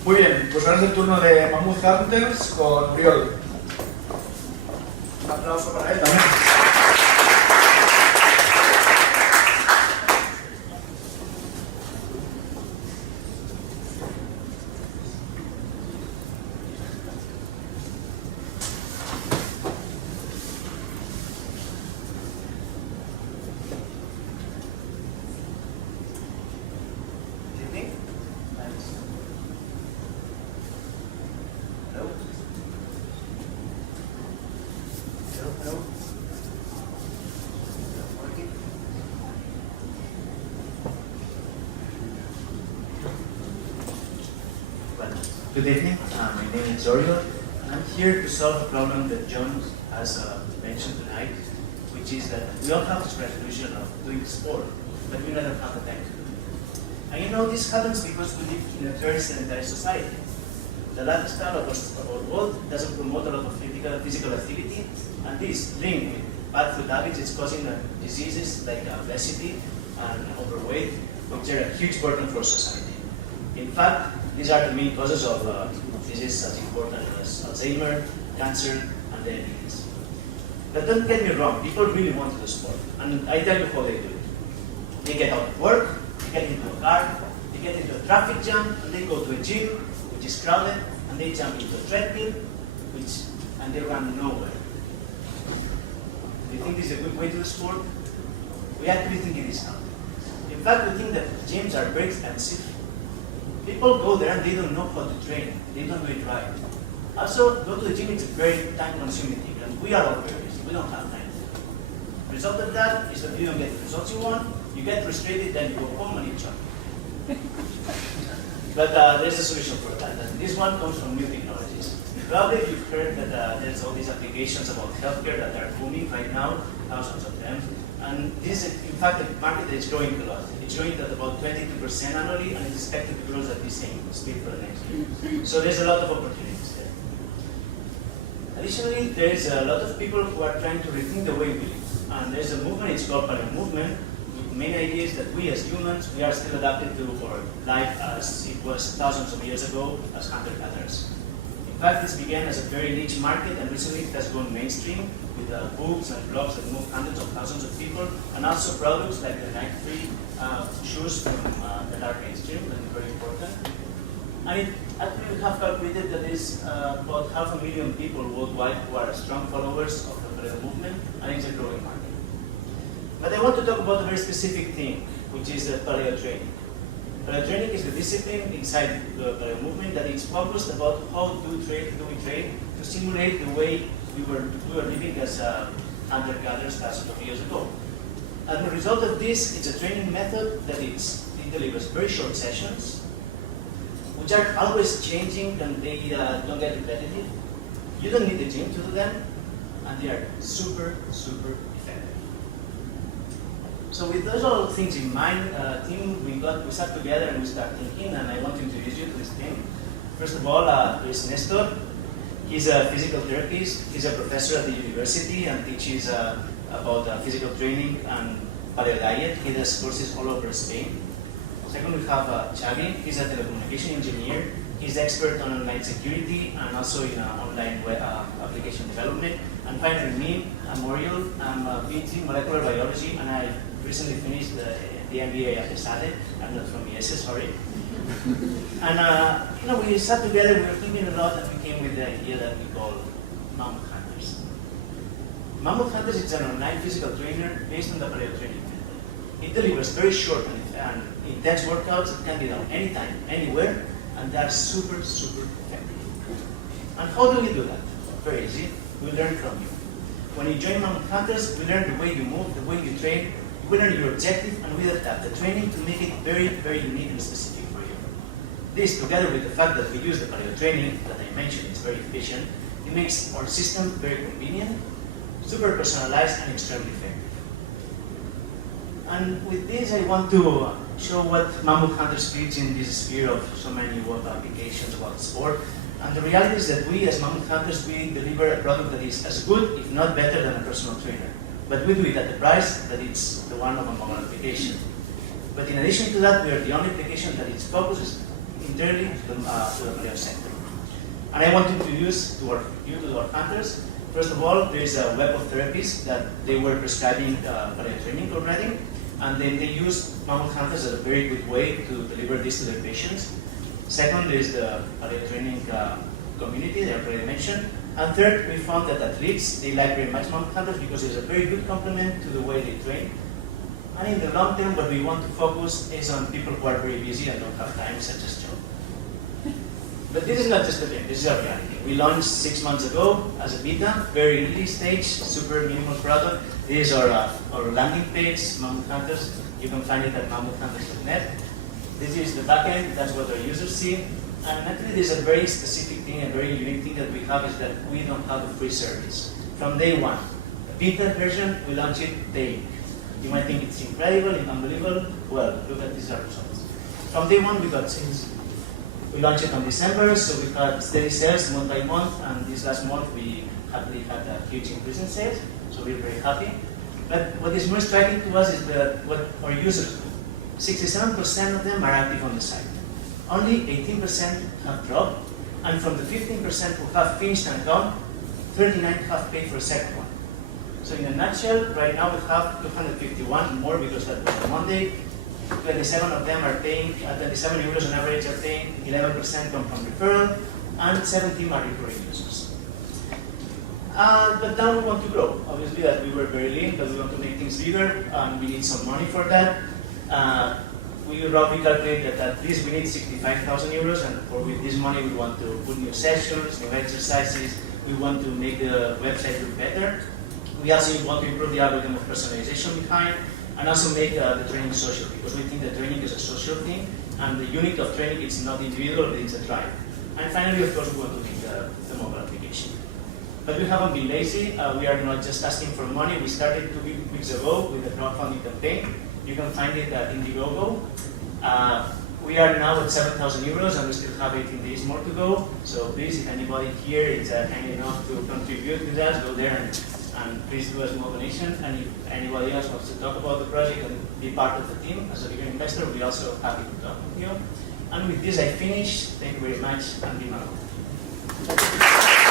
Muy bien, pues ahora es el turno de Mammoth Hunters con Riol. Un aplauso para él también. Good evening, my name is Oriol. I'm here to solve a problem that John has mentioned tonight, which is that we all have this resolution of doing sport, but we never have the time to do it. And you know, this happens because we live in a very sedentary society. The lifestyle of our world doesn't promote a lot of physical activity, and this linked with bad food habits is causing diseases like obesity and overweight, which are a huge burden for society. In fact, these are the main causes of diseases as important as Alzheimer, cancer, and diabetes. But don't get me wrong, people really want to do sport, and I tell you how they do it. They get out of work, they get into a car, they get into a traffic jam, and they go to a gym, which is crowded, and they jump into a treadmill, and they run nowhere. Do you think this is a good way to do sport? We actually think it is not. In fact, we think that gyms are very expensive. People go there and they don't know how to train. They don't do it right. Also, go to the gym, it's a very time-consuming thing, and we are all very busy. We don't have time. The result of that is that you don't get the results you want, you get frustrated, then you go home and eat chocolate. But there's a solution for that, and this one comes from new technologies. Probably you've heard that there's all these applications about healthcare that are booming right now, thousands of them. And this is, in fact, a market that is growing a lot. It's growing at about 22% annually, and it's expected to grow at the same speed for the next year. So there's a lot of opportunities there. Additionally, there's a lot of people who are trying to rethink the way we live. And there's a movement, it's called Paleo movement. The main idea is that we as humans, we are still adapted to our life as it was thousands of years ago as hunter-gatherers. In fact, this began as a very niche market, and recently it has gone mainstream with books and blogs that move hundreds of thousands of people, and also products like the Nike-free shoes from, that are mainstream, that is very important. And it actually we have calculated that there's about 500,000 people worldwide who are strong followers of the Paleo movement, and it's a growing market. But I want to talk about a very specific thing, which is Paleo training. Paleo training is the discipline inside the Paleo movement that is focused about how do we train to simulate the way we were living as hunter-gatherers thousands of years ago. And the result of this is a training method that it delivers very short sessions, which are always changing and they don't get repetitive. You don't need the gym to do them, and they are super, super effective. So with those all things in mind, team, we sat together and we started thinking, and I want to introduce you to this team. First of all, there's Nestor. He's a physical therapist. He's a professor at the university and teaches about physical training and paleo diet. He does courses all over Spain. Second, we have Xavi. He's a telecommunication engineer. He's expert on online security and also in online web, application development. And finally, me, I'm Oriol. I'm a PhD in molecular biology, and I recently finished the MBA at ESADE. I'm not from ESE, sorry. And we sat together, we were thinking a lot, and we came with the idea that we call Mammoth Hunters. Mammoth Hunters is an online physical trainer based on the Paleo training method. It delivers very short and intense workouts that can be done anytime, anywhere, and they're super, super effective. And how do we do that? Very easy. We learn from you. When you join Mammoth Hunters, we learn the way you move, the way you train, we learn your objective, and we adapt the training to make it very, very unique and specific for you. This, together with the fact that we use the Paleo training that I mentioned, is very efficient, it makes our system very convenient, super personalized, and extremely effective. And with this, I want to show what Mammoth Hunters fits in this sphere of so many web applications about sport. And the reality is that we, as Mammoth Hunters, we deliver a product that is as good, if not better, than a personal trainer. But we do it at the price that it's the one of a mobile application. But in addition to that, we are the only application that is focused internally to the paleo sector. And I want to introduce to our hunters. First of all, there is a web of therapies that they were prescribing paleo training already, and then they use Mammoth Hunters as a very good way to deliver this to their patients. Second, there is the paleo training community that I already mentioned. And third, we found that athletes, they like very much Mammoth Hunters because it's a very good complement to the way they train. And in the long term, what we want to focus is on people who are very busy and don't have time, such as Joe. But this is not just a thing, this is a reality. We launched 6 months ago as a beta, very early stage, super minimal product. This is our landing page, Mammoth Hunters. You can find it at mammothhunters.net. This is the backend, that's what our users see. And actually there's a very specific thing, a very unique thing that we have is that we don't have a free service. From day one, the beta version, we launched it daily. You might think it's incredible, it's unbelievable. Well, look at these results. From day one, we got sales. We launched it in December, so we had steady sales month by month, and this last month we happily had a huge increase in sales, so we're very happy. But what is more striking to us is that what our users do. 67% of them are active on the site. Only 18% have dropped, and from the 15% who have finished an account, 39 have paid for a second one. So in a nutshell, right now we have 251 more because that was on Monday. 27 of them are paying, 27 euros on average are paying, 11% come from referral, and 17 are recurring users. But now we want to grow. Obviously that we were very lean, but we want to make things bigger, and we need some money for that. We roughly calculate that at least we need 65,000 euros, and with this money we want to put new sessions, new exercises, we want to make the website look better. We also want to improve the algorithm of personalization behind, and also make the training social, because we think that training is a social thing, and the unit of training is not individual, it's a tribe. And finally, of course, we want to make the mobile application. But we haven't been lazy. We are not just asking for money. We started 2 weeks ago with a crowdfunding campaign. You can find it at Indiegogo. We are now at 7,000 euros, and we still have 18 days more to go. So please, if anybody here is kind enough to contribute with us, go there and please do a small donation. And if anybody else wants to talk about the project and be part of the team as a bigger investor, we're also happy to talk with you. And with this, I finish. Thank you very much, and be well.